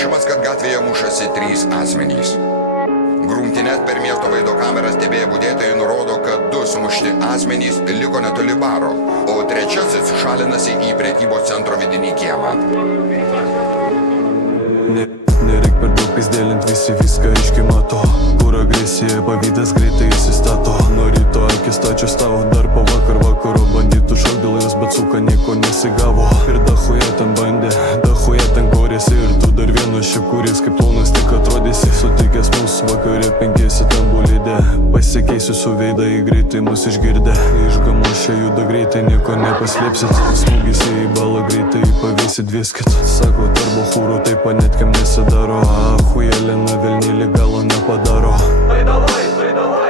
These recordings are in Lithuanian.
Pranešimas, kad gatvėje mušasi 3 asmenys. Grumtynės per miesto vaizdo kamerą stebėję budėtojai nurodo, kad 2 sumušti asmenys liko netoli baro, o 3 šalinasi į prekybos centro vidinį kiemą. Nereik per daug pizdėlint, visi viską aiškiai mato. Kur agresija, pavydas greitai įsistato. Nuo ryto akis stačios tavo, dar po vakaro bandytų šok dėl jos, bet suka nieko nesigavo. Ir dachuja ten bandė, dachuja ten korėsi. Ir tu dar vienas šikuris, kaip plonas tik atrodysi. Sutikęs mūsų vakare 5 ten bulidė. Pasikeisiu su veida, į greitai mus išgirdė. Išgamošė juda greitai, nieko nepaslėpsit. Smūgis į balą greitai pavysit viskit. Sako tarbo hūro, taip panetkam nesidaro. Ahujelina velnylį galo nepadaro.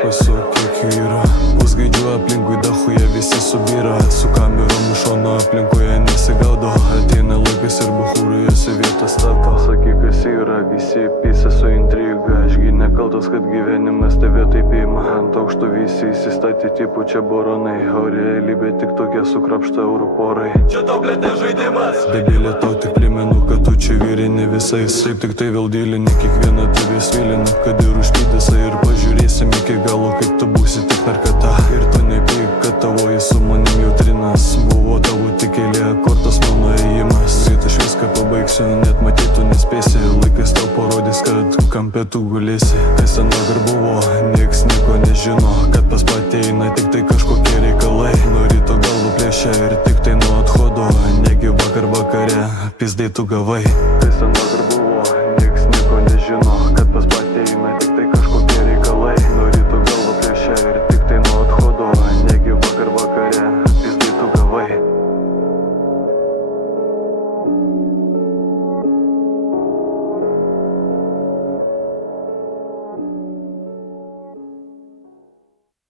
Pasuk kiek jų yra. Pusgaidžių aplinkui dachuja visi subyra. Su kamerom iš šono aplinkoje nesigaudo. Ateina laikas ir bachūrai jose vietą stato. Sakyk, kas yra, visi pisa su intriga. Ašgi nekaltas, kad gyvenimas tave taip ima. Ant aukšto visi įsistatė tipų čia boronai. O realybė tik tokia sukrapšta eurų porai. Čia tau blėdė žaidimas. Debilė, tau tik primenu, kad tu čia vyrini visais. Taip tik tai vėl dylini, kiekvieną tave svilina. Kad ir užpydysai ir pažiūrėsim iki galo, kaip tu būsi tik narkata. Ir tu nepyk, kad tavoji su manim jautrinas. Buvo tavo tik eilė, kortos mano ėjimas. Greit aš viską pabaigsiu, net matytų nespėsi. Laikas tau parodys, kad kampe tu gulėsi. Kas ten vakar buvo, nieks nieko nežino. Kad pas pateina tik tai kažkokie reikalai. Nuo ryto galvą plėšia ir tik tai nuo athodo. Negi vakar vakare, pizdai tu gavai. Kas ten